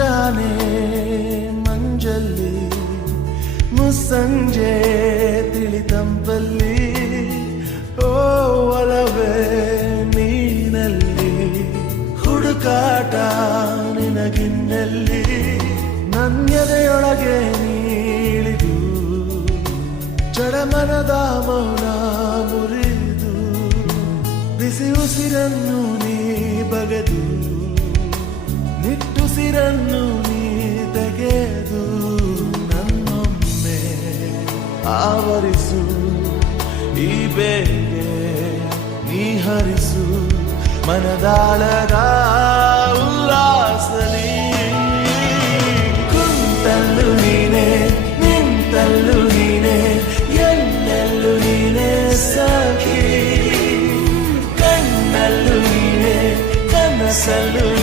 ಮುಂಜಾನೆ ಮಂಜಲ್ಲಿ, ಮುಸ್ಸಂಜೆ ತಿಳಿತಂಪಲ್ಲಿ, ಓ ಒಲವೇ ನೀನಲ್ಲಿ ಹುಡುಕಾಟ ನಿನಗಿನ್ನಲ್ಲಿ, ನನ್ಯದೆಯೊಳಗೆ ನೀಳಿದು, ಚಡಮನದ ಮೌನ ಮುರಿದು, ಬಿಸಿ ಉಸಿರನ್ನು ನೀ ಬಗೆದು. ಕಣ್ಣನ್ನು ನೀ ತೆಗೆದು ನನ್ನೊಮ್ಮೆ ಆವರಿಸು. ಈ ಬೇಗೆ ನೀ ಹರಿಸು. ಮನದಾಳದ ಉಲ್ಲಾಸಲಿ. ಕುಂತಲ್ಲು ನೀನೆ, ನಿಂತಲ್ಲು ನೀನೆ ಎಲ್ಲೆಲ್ಲು ನೀನೆ ಸಖಿ. ಕಣ್ಣಲ್ಲು ನೀನೆ, ಕನಸಲ್ಲು